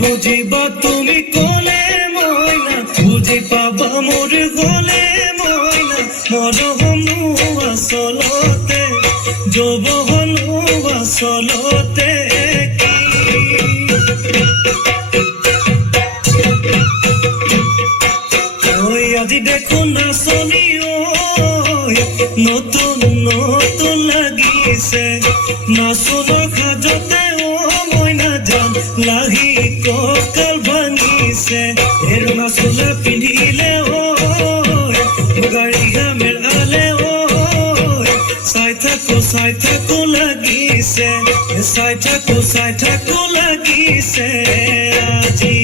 বুজিবা তুমি কলে মইনা বুজি পাবা মোৰ গলে মইনা মৰহনো আচলতে যৌৱনো আচলতে আজি দেখো নাচনি নতুন নতুন লাগিছে নাচনৰ খাজতে মইনা জান লাহি কঁকাল ভাঙিছে এৰুণা চোলা পিন্ধিলে গাড়ী ঘামেৰ আলে চাই থাকো লাগিছে চাই থাকো লাগিছে আজি